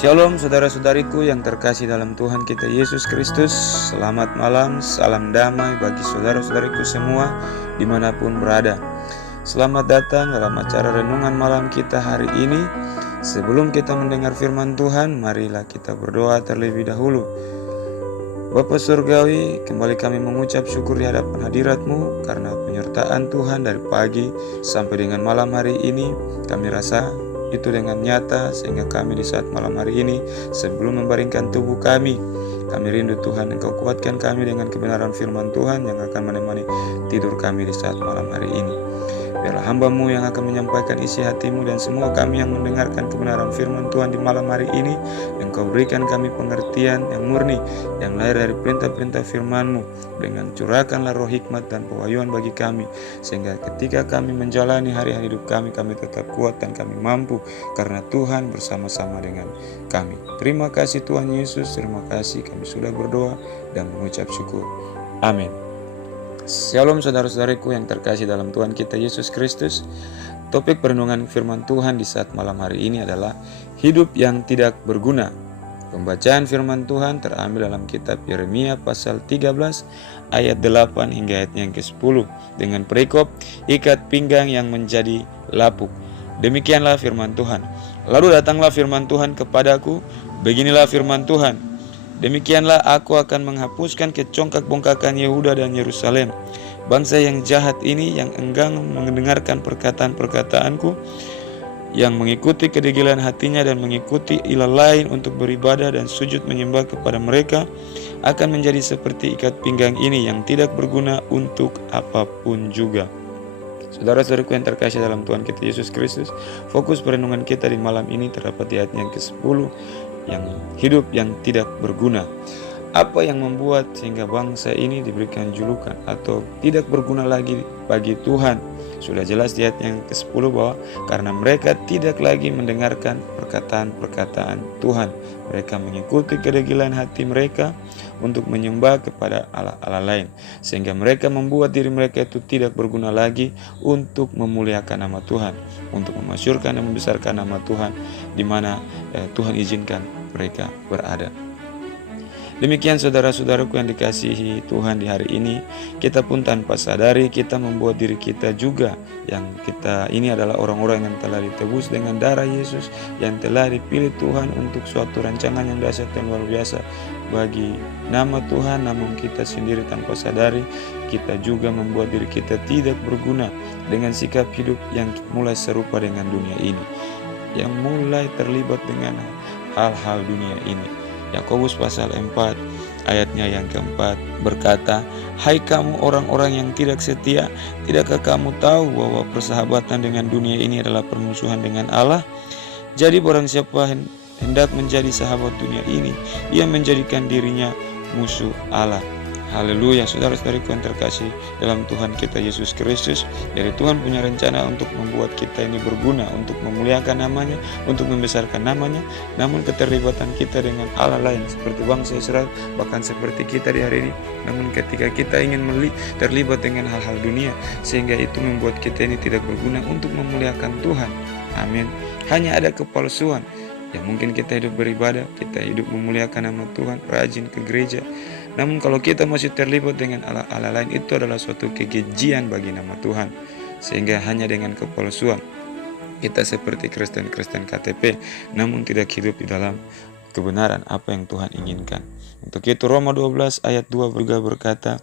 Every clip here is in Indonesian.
Shalom saudara-saudariku yang terkasih dalam Tuhan kita Yesus Kristus. Selamat malam, salam damai bagi saudara-saudariku semua dimanapun berada. Selamat datang dalam acara renungan malam kita hari ini. Sebelum kita mendengar firman Tuhan, marilah kita berdoa terlebih dahulu. Bapa Surgawi, kembali kami mengucap syukur di hadapan hadirat-Mu karena penyertaan Tuhan dari pagi sampai dengan malam hari ini. Kami rasa itu dengan nyata sehingga kami di saat malam hari ini sebelum membaringkan tubuh kami rindu Tuhan Engkau kuatkan kami dengan kebenaran firman Tuhan yang akan menemani tidur kami di saat malam hari ini. Biarlah hamba-Mu yang akan menyampaikan isi hati-Mu dan semua kami yang mendengarkan kebenaran firman Tuhan di malam hari ini, Engkau berikan kami pengertian yang murni, yang lahir dari perintah-perintah firman-Mu, dengan curahkanlah roh hikmat dan pewahyuan bagi kami, sehingga ketika kami menjalani hari-hari hidup kami tetap kuat dan kami mampu, karena Tuhan bersama-sama dengan kami. Terima kasih Tuhan Yesus, terima kasih kami sudah berdoa dan mengucap syukur. Amin. Shalom saudara-saudariku yang terkasih dalam Tuhan kita Yesus Kristus. Topik perenungan firman Tuhan di saat malam hari ini adalah hidup yang tidak berguna. Pembacaan firman Tuhan terambil dalam kitab Yeremia pasal 13 ayat 8 hingga ayat yang ke-10 dengan perikop ikat pinggang yang menjadi lapuk. Demikianlah firman Tuhan. Lalu datanglah firman Tuhan kepadaku, beginilah firman Tuhan. Demikianlah aku akan menghapuskan kecongkak bongkakan Yehuda dan Yerusalem. Bangsa yang jahat ini yang enggan mendengarkan perkataan-perkataanku, yang mengikuti kedegilan hatinya dan mengikuti ilah lain untuk beribadah dan sujud menyembah kepada mereka, akan menjadi seperti ikat pinggang ini yang tidak berguna untuk apapun juga. Saudara-saudaraku yang terkasih dalam Tuhan kita Yesus Kristus, fokus perenungan kita di malam ini terdapat di ayat yang ke-10, yang hidup yang tidak berguna. Apa yang membuat sehingga bangsa ini diberikan julukan atau tidak berguna lagi bagi Tuhan? Sudah jelas di ayat yang ke-10 bahwa karena mereka tidak lagi mendengarkan perkataan-perkataan Tuhan. Mereka mengikuti kedegilan hati mereka untuk menyembah kepada Allah-Allah lain, sehingga mereka membuat diri mereka itu tidak berguna lagi untuk memuliakan nama Tuhan, untuk memasyurkan dan membesarkan nama Tuhan di mana Tuhan izinkan mereka berada. Demikian saudara-saudaraku yang dikasihi Tuhan di hari ini, kita pun tanpa sadari kita membuat diri kita juga, yang kita ini adalah orang-orang yang telah ditebus dengan darah Yesus, yang telah dipilih Tuhan untuk suatu rancangan yang dahsyat dan luar biasa bagi nama Tuhan. Namun kita sendiri tanpa sadari kita juga membuat diri kita tidak berguna dengan sikap hidup yang mulai serupa dengan dunia ini, yang mulai terlibat dengan hal-hal dunia ini. Yakobus pasal 4 ayatnya yang ke-4 berkata, "Hai kamu orang-orang yang tidak setia, tidakkah kamu tahu bahwa persahabatan dengan dunia ini adalah permusuhan dengan Allah? Jadi barang siapa hendak menjadi sahabat dunia ini, ia menjadikan dirinya musuh Allah." Haleluya, saudara-saudariku yang terkasih dalam Tuhan kita Yesus Kristus. Dari Tuhan punya rencana untuk membuat kita ini berguna, untuk memuliakan namanya, untuk membesarkan namanya. Namun keterlibatan kita dengan Allah lain seperti bangsa Israel, bahkan seperti kita di hari ini. Namun ketika kita ingin terlibat dengan hal-hal dunia, sehingga itu membuat kita ini tidak berguna untuk memuliakan Tuhan. Amin. Hanya ada kepalsuan. Ya mungkin kita hidup beribadah, kita hidup memuliakan nama Tuhan, rajin ke gereja. Namun kalau kita masih terlibat dengan Allah lain, itu adalah suatu kekejian bagi nama Tuhan. Sehingga hanya dengan kepalsuan kita seperti Kristen-Kristen KTP, namun tidak hidup di dalam kebenaran apa yang Tuhan inginkan. Untuk itu Roma 12 ayat 2 juga berkata,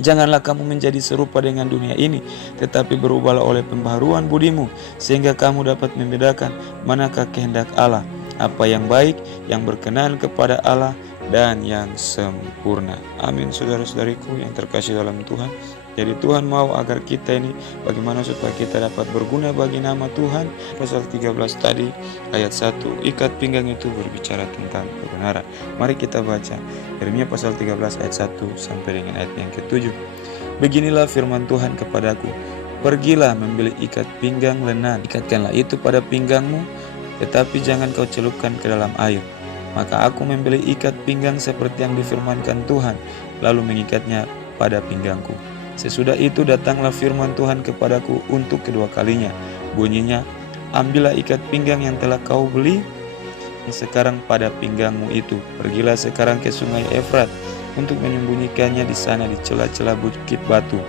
"Janganlah kamu menjadi serupa dengan dunia ini, tetapi berubahlah oleh pembaharuan budimu, sehingga kamu dapat membedakan manakah kehendak Allah, apa yang baik, yang berkenan kepada Allah, dan yang sempurna." Amin, saudara-saudariku yang terkasih dalam Tuhan. Jadi Tuhan mau agar kita ini bagaimana supaya kita dapat berguna bagi nama Tuhan. Pasal 13 tadi ayat 1, ikat pinggang itu berbicara tentang kebenaran. Mari kita baca Yeremia pasal 13 ayat 1 sampai dengan ayat yang ke-7. "Beginilah firman Tuhan kepadaku, pergilah membeli ikat pinggang lenan, ikatkanlah itu pada pinggangmu, tetapi jangan kau celupkan ke dalam air. Maka aku membeli ikat pinggang seperti yang difirmankan Tuhan, lalu mengikatnya pada pinggangku. Sesudah itu datanglah firman Tuhan kepadaku untuk kedua kalinya. Bunyinya, ambillah ikat pinggang yang telah kau beli, sekarang pada pinggangmu itu. Pergilah sekarang ke sungai Efrat untuk menyembunyikannya di sana di celah-celah bukit batu.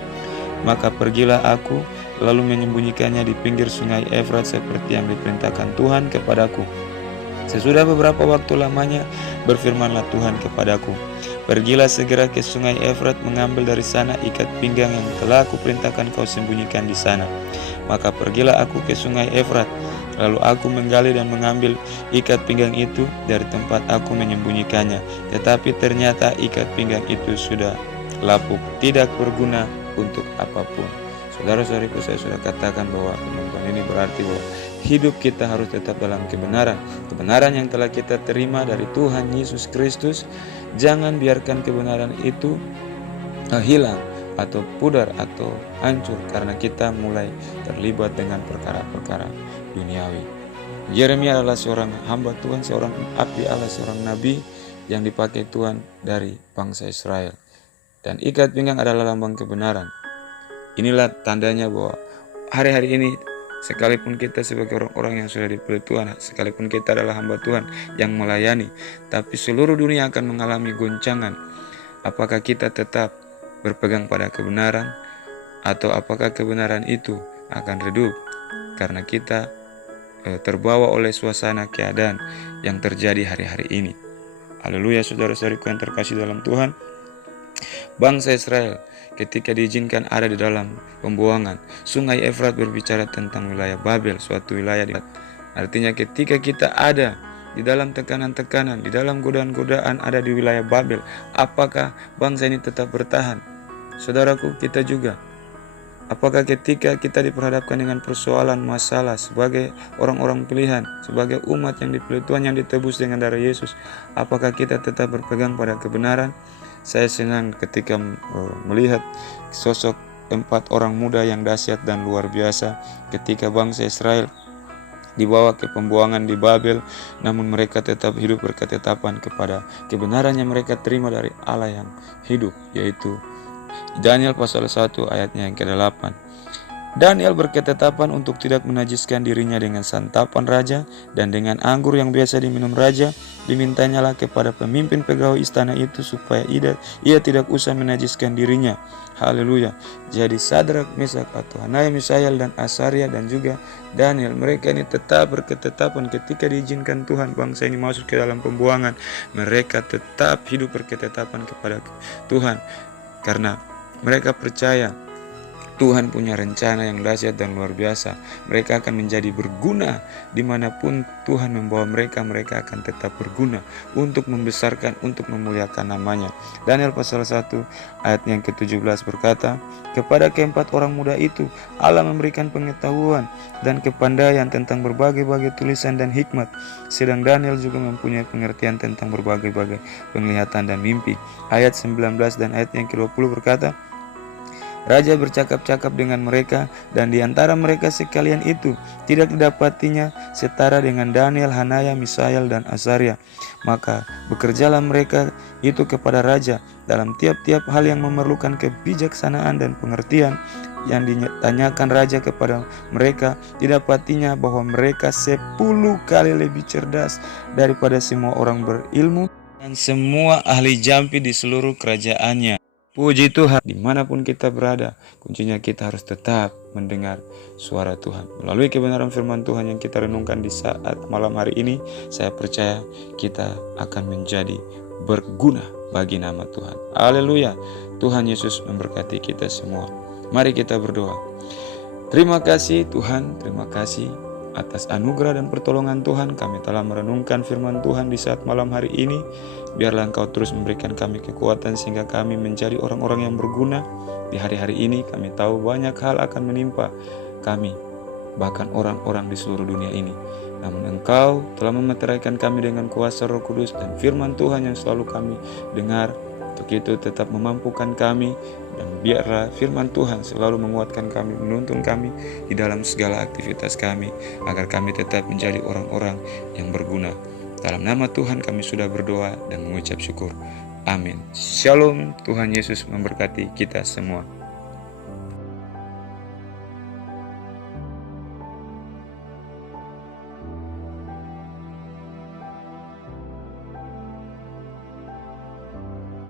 Maka pergilah aku, lalu menyembunyikannya di pinggir sungai Efrat seperti yang diperintahkan Tuhan kepadaku. Sesudah beberapa waktu lamanya, berfirmanlah Tuhan kepadaku, pergilah segera ke sungai Efrat, mengambil dari sana ikat pinggang yang telah aku perintahkan kau sembunyikan di sana. Maka pergilah aku ke sungai Efrat, lalu aku menggali dan mengambil ikat pinggang itu dari tempat aku menyembunyikannya. Tetapi ternyata ikat pinggang itu sudah lapuk, tidak berguna untuk apapun. Saudara-saudariku, saya sudah katakan bahwa penonton ini berarti bahwa hidup kita harus tetap dalam kebenaran. Kebenaran yang telah kita terima dari Tuhan Yesus Kristus. Jangan biarkan kebenaran itu hilang atau pudar atau hancur karena kita mulai terlibat dengan perkara-perkara duniawi. Yeremia adalah seorang hamba Tuhan, seorang abdi Allah, seorang nabi yang dipakai Tuhan dari bangsa Israel. Dan ikat pinggang adalah lambang kebenaran. Inilah tandanya bahwa hari-hari ini, sekalipun kita sebagai orang-orang yang sudah dipilih Tuhan, sekalipun kita adalah hamba Tuhan yang melayani, tapi seluruh dunia akan mengalami goncangan. Apakah kita tetap berpegang pada kebenaran, atau apakah kebenaran itu akan redup karena kita terbawa oleh suasana keadaan yang terjadi hari-hari ini. Haleluya, saudara-saudariku yang terkasih dalam Tuhan. Bangsa Israel ketika diizinkan ada di dalam pembuangan, sungai Efrat berbicara tentang wilayah Babel, suatu wilayah artinya ketika kita ada di dalam tekanan-tekanan, di dalam godaan-godaan ada di wilayah Babel, apakah bangsa ini tetap bertahan? Saudaraku, kita juga. Apakah ketika kita diperhadapkan dengan persoalan masalah sebagai orang-orang pilihan, sebagai umat yang dipilih Tuhan, yang ditebus dengan darah Yesus, apakah kita tetap berpegang pada kebenaran? Saya senang ketika melihat sosok 4 orang muda yang dahsyat dan luar biasa ketika bangsa Israel dibawa ke pembuangan di Babel, namun mereka tetap hidup berketetapan kepada kebenaran yang mereka terima dari Allah yang hidup, yaitu Daniel pasal 1 ayatnya yang ke-8. Daniel berketetapan untuk tidak menajiskan dirinya dengan santapan raja dan dengan anggur yang biasa diminum raja. Dimintanyalah kepada pemimpin pegawai istana itu supaya ia tidak usah menajiskan dirinya. Haleluya. Jadi Sadrak, Mesak atau Hanaya, Misael dan Asaria dan juga Daniel, mereka ini tetap berketetapan ketika diizinkan Tuhan bangsa ini masuk ke dalam pembuangan. Mereka tetap hidup berketetapan kepada Tuhan karena mereka percaya Tuhan punya rencana yang dahsyat dan luar biasa. Mereka akan menjadi berguna dimanapun Tuhan membawa mereka. Mereka akan tetap berguna untuk membesarkan, untuk memuliakan namanya. Daniel pasal 1 ayat yang ke-17 berkata, kepada keempat orang muda itu Allah memberikan pengetahuan dan kepandaian tentang berbagai-bagai tulisan dan hikmat. Sedang Daniel juga mempunyai pengertian tentang berbagai-bagai penglihatan dan mimpi. Ayat 19 dan ayat yang ke-20 berkata, Raja bercakap-cakap dengan mereka, dan di antara mereka sekalian itu tidak didapatinya setara dengan Daniel, Hanaya, Misael, dan Asaria. Maka bekerjalah mereka itu kepada raja dalam tiap-tiap hal yang memerlukan kebijaksanaan dan pengertian. Yang ditanyakan raja kepada mereka, didapatinya bahwa mereka 10 kali lebih cerdas daripada semua orang berilmu dan semua ahli jampi di seluruh kerajaannya. Puji Tuhan, dimanapun kita berada, kuncinya kita harus tetap mendengar suara Tuhan. Melalui kebenaran firman Tuhan yang kita renungkan di saat malam hari ini, saya percaya kita akan menjadi berguna bagi nama Tuhan. Haleluya, Tuhan Yesus memberkati kita semua. Mari kita berdoa. Terima kasih Tuhan, terima kasih atas anugerah dan pertolongan Tuhan. Kami telah merenungkan firman Tuhan di saat malam hari ini. Biarlah Engkau terus memberikan kami kekuatan sehingga kami menjadi orang-orang yang berguna. Di hari-hari ini kami tahu banyak hal akan menimpa kami, bahkan orang-orang di seluruh dunia ini. Namun Engkau telah memeteraikan kami dengan kuasa Roh Kudus dan firman Tuhan yang selalu kami dengar. Untuk itu tetap memampukan kami, dan biarlah firman Tuhan selalu menguatkan kami, menuntun kami di dalam segala aktivitas kami, agar kami tetap menjadi orang-orang yang berguna. Dalam nama Tuhan kami sudah berdoa dan mengucap syukur. Amin. Shalom, Tuhan Yesus memberkati kita semua.